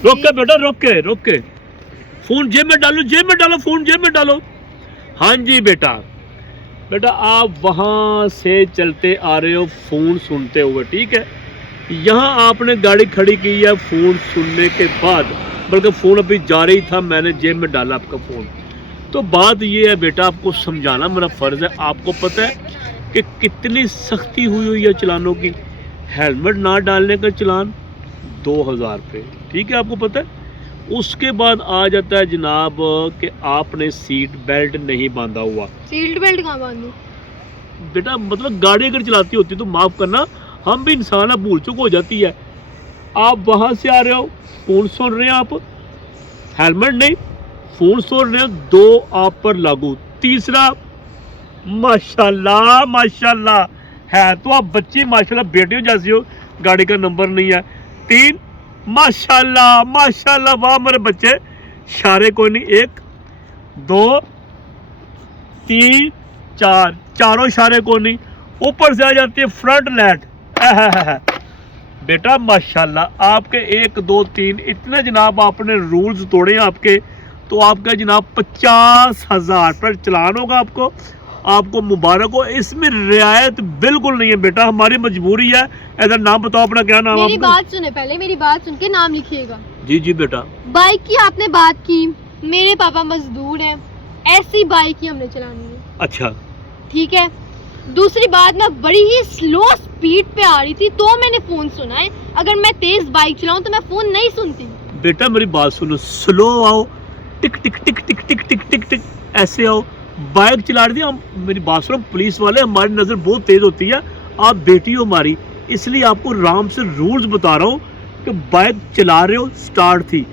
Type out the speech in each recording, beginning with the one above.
रोक के बेटा, रोक के फोन जेब में डालो, फोन जेब में डालो। हाँ जी बेटा, बेटा आप वहाँ से चलते आ रहे हो फोन सुनते हुए, ठीक है। यहाँ आपने गाड़ी खड़ी की है फोन सुनने के बाद, बल्कि फोन अभी जा रही था, मैंने जेब में डाला आपका फोन। तो बात ये है बेटा, आपको समझाना मेरा फर्ज है। आपको पता है कि कितनी सख्ती हुई है चलानों की। हेलमेट ना डालने का चलान 2000 रुपये, ठीक है, आपको पता है। उसके बाद आ जाता है जनाब कि आपने सीट बेल्ट नहीं बांधा हुआ। सीट बेल्ट कहाँ बांधूं? बेटा मतलब गाड़ी अगर चलाती होती तो माफ़ करना, हम भी इंसान, भूल चूक हो जाती है। आप वहाँ से आ रहे हो, फ़ोन सुन रहे हैं आप, हेलमेट नहीं, फ़ोन सुन रहे हो, 2 आप पर लागू। तीसरा, माशाल्लाह माशाल्लाह है तो आप बच्ची माशाल्लाह बेटियों जैसी हो, गाड़ी का नंबर नहीं है। 3, माशाल्लाह माशाल्लाह, वाह मेरे बच्चे, इशारे कोई नहीं। 1 2 3 4, चारों इशारे को नहीं। ऊपर से आ जाती है फ्रंट लाइट। बेटा माशाल्लाह आपके 1 2 3 इतने जनाब आपने रूल्स तोड़े हैं आपके, तो आपका जनाब 50,000 पर चलान होगा आपको मुबारक हो। इसमें रियायत बिल्कुल नहीं है बेटा, हमारी मजबूरी है। इधर नाम बताओ अपना, क्या नाम है? मेरी बात सुने पहले, मेरी बात सुन के नाम लिखिएगा। जी जी बेटा। बाइक की आपने बात की, मेरे पापा मजदूर हैं, ऐसी बाइक ही हमने चलानी है। अच्छा ठीक है। दूसरी बात, मैं बड़ी ही स्लो स्पीड पे आ रही थी तो मैंने फोन सुना है। अगर मैं तेज बाइक चलाऊं तो मैं फोन नहीं सुनती। बेटा मेरी बात सुनो, स्लो आओ, टिक टिक टिक टिक टिक टिक टिक टिक ऐसे आओ। बाइक चला रही थी हम, मेरी बात सुनो, पुलिस वाले, हमारी नज़र बहुत तेज़ होती है, आप बेटी हो हमारी, इसलिए आपको आराम से रूल्स बता रहा हूँ कि बाइक चला रहे हो, स्टार्ट थी,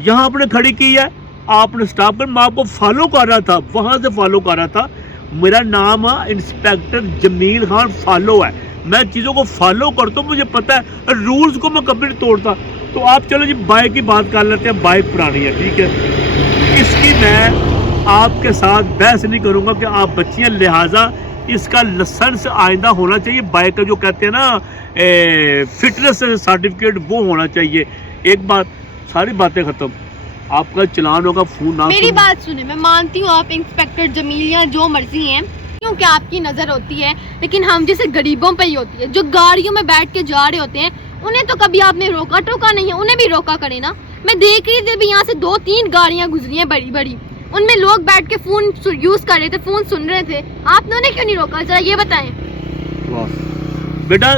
यहाँ आपने खड़ी की है, आपने स्टॉप कर, मैं आपको फॉलो कर रहा था, वहाँ से फॉलो कर रहा था। मेरा नाम है इंस्पेक्टर जमील खान, फॉलो है, मैं चीज़ों को फॉलो करता हूँ, मुझे पता है रूल्स को मैं कभी नहीं तोड़ता। तो आप चलो जी बाइक की बात कर लेते हैं, बाइक पुरानी है, ठीक है, इसकी मैं आपके साथ बहस नहीं करूंगा कि आप बच्ची हैं, लिहाजा इसका लाइसेंस आइंदा होना चाहिए। बाइक का जो कहते हैं ना फिटनेस सर्टिफिकेट, वो होना चाहिए। एक बात, सारी बातें खत्म, आपका चलान होगा फोन ना। मेरी बात सुने, मैं मानती हूँ आप इंस्पेक्टर जमील या जो मर्जी हैं, क्योंकि आपकी नजर होती है, लेकिन हम जैसे गरीबों पे ही होती है, जो गाड़ियों में बैठ के जा रहे होते हैं, उन्हें तो कभी आपने रोका टोका नहीं है, उन्हें भी रोका करे ना। मैं देख रही थी यहाँ से 2-3 गाड़ियाँ गुजरी हैं बड़ी बड़ी, उनमें लोग बैठ के फोन यूज कर रहे थे, फोन सुन रहे थे, आपने उन्हें क्यों नहीं रोका, जरा ये बताएं। बेटा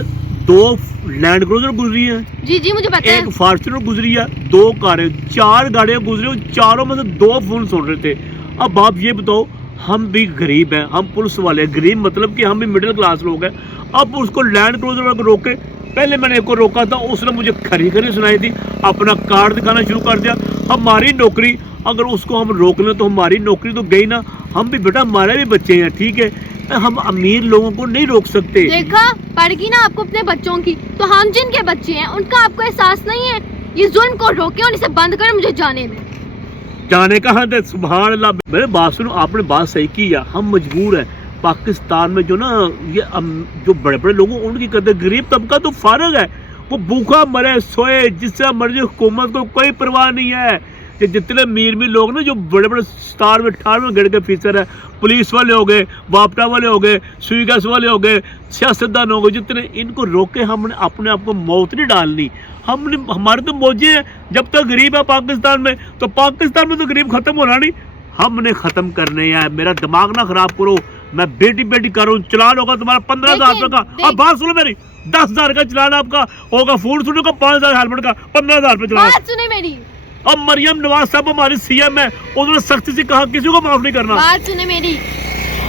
2 लैंड क्रूजर गुजरी है, जी जी मुझे पता है, 1 फॉर्च्यूनर गुजरी है, 2 कारें, 4 गाड़ियां गुजरी, चारों में से 2 फोन सुन रहे थे। अब आप ये बताओ, हम भी गरीब हैं, हम पुलिस वाले, गरीब मतलब कि हम भी मिडिल क्लास लोग हैं। अब उसको लैंड क्रूजर वाले को रोके, पहले मैंने एक को रोका था, उसने मुझे खरी खरी सुनाई थी, अपना कार्ड दिखाना शुरू कर दिया। हमारी नौकरी, अगर उसको हम रोक लें तो हमारी नौकरी तो गई ना। हम भी बेटा, हमारे भी बच्चे हैं, ठीक है, हम अमीर लोगों को नहीं रोक सकते। देखा पड़ेगी ना आपको अपने बच्चों की, तो हम जिनके बच्चे हैं उनका आपको एहसास नहीं है। ये जुल्म को रोके और इसे बंद करें, मुझे जाने में। जाने कहाँ थे, सुभान अल्लाह। मेरे बात सुनो, आपने बात सही की है, हम मजबूर हैं। पाकिस्तान में जो ना ये जो बड़े बड़े लोग उनकी कहते, गरीब तबका तो फारग है, वो भूखा मरे सोए, जिससे मर्जी, हुकूमत को कोई परवाह नहीं है। कि जितने अमीर लोग ना, जो बड़े बड़े स्टार में 18वें ग्रेड के ऑफिसर है, पुलिस वाले हो गए, वापटा वाले हो गए, सुई गैस वाले हो गए, सियासतदान हो गए, जितने, इनको रोके हमने अपने आप को मौत नहीं डालनी। हमने, हमारे तो मौजे हैं, जब तक गरीब है पाकिस्तान में, तो पाकिस्तान में तो गरीब खत्म होना नहीं, हमने खत्म करने हैं। मेरा दिमाग ना खराब करो, मैं बेटी बेटी कर रहा हूँ। चलान होगा तुम्हारा 15,000 रुपये का। अब बात सुनो मेरी, 10,000 का चलान आपका होगा, फोन सुनो का 5,000, हेलमेट का 15,000 रुपये चलान। बात सुने मेरी, अब मरियम नवाज साहब हमारी सीएम है, उन्होंने सख्ती से कहा किसी को माफ नहीं करना। बात सुने मेरी,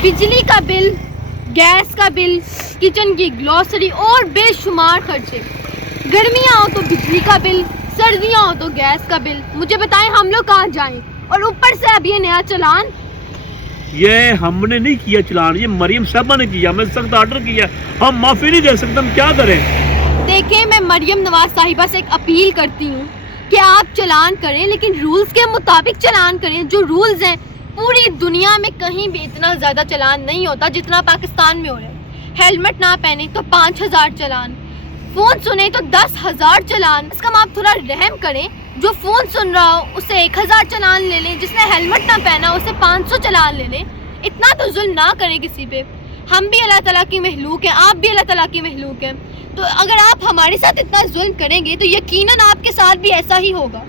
बिजली का बिल, गैस का बिल, किचन की ग्लॉसरी और बेशुमार खर्चे, गर्मियाँ हो तो बिजली का बिल, सर्दियाँ हो तो गैस का बिल, मुझे बताएं हम लोग कहाँ जाएं। और ऊपर से अब ये नया चलान, ये हमने नहीं किया चलान, ये मरियम साहबा ने किया, मैं सख्त ऑर्डर किया, हम माफी नहीं दे सकते, हम क्या करें। देखें, मैं मरियम नवाज साहिबा से एक अपील करती हूँ कि आप चलान करें, लेकिन रूल्स के मुताबिक चलान करें। जो रूल्स हैं, पूरी दुनिया में कहीं भी इतना ज्यादा चलान नहीं होता जितना पाकिस्तान में हो रहा है। हेलमेट ना पहने तो 5,000 चलान, फोन सुने तो 10,000 चलान। इसका आप थोड़ा रहम करें جو فون سن رہا ہو اسے 1000 چلان لے لیں, جس نے ہیلمٹ نہ پہنا اسے 500 چلان لے لیں. اتنا تو ظلم نہ کریں کسی پہ. ہم بھی اللہ تعالیٰ کی مخلوق ہیں, آپ بھی اللہ تعالیٰ کی مخلوق ہیں. تو اگر آپ ہمارے ساتھ اتنا ظلم کریں گے تو یقیناً آپ کے ساتھ بھی ایسا ہی ہوگا.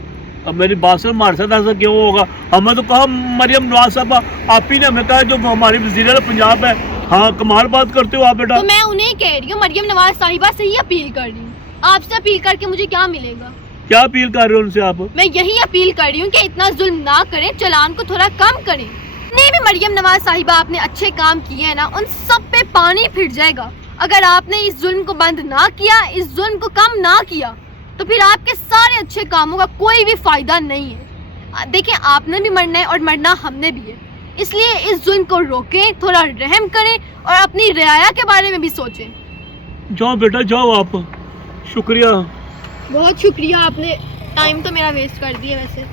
اب میری بات سن, ہمارے ساتھ ایسا کیوں ہوگا؟ ہمیں تو کہا مریم نواز صاحبہ, آپ ہی نے ہمیں کہا جو ہماری وزیر اعلیٰ پنجاب ہے. ہاں کمال بات کرتے ہو آپ بیٹا. تو میں انہیں کہہ رہی ہوں, مریم نواز صاحبہ سے ہی اپیل کر رہی ہوں. آپ سے اپیل کر کے مجھے کیا ملے گا؟ کیا اپیل کر رہے ہو ان سے آپ؟ میں یہی اپیل کر رہی ہوں کہ اتنا ظلم نہ کریں, چلان کو تھوڑا کم کریں. جتنے بھی مریم نواز صاحبہ آپ نے اچھے کام کیے ہیں نا, ان سب پہ پانی پھر جائے گا. اگر آپ نے اس ظلم کو بند نہ کیا, اس ظلم کو کم نہ کیا, تو پھر آپ کے سارے اچھے کاموں کا کوئی بھی فائدہ نہیں ہے. دیکھیں, آپ نے بھی مرنا ہے اور مرنا ہم نے بھی ہے. اس لیے اس ظلم کو روکیں, تھوڑا رحم کریں اور اپنی رعایا کے بارے میں بھی سوچیں. جاؤ بیٹا جاؤ آپ. شکریہ. بہت شکریہ, آپ نے ٹائم تو میرا ویسٹ کر دیا ویسے.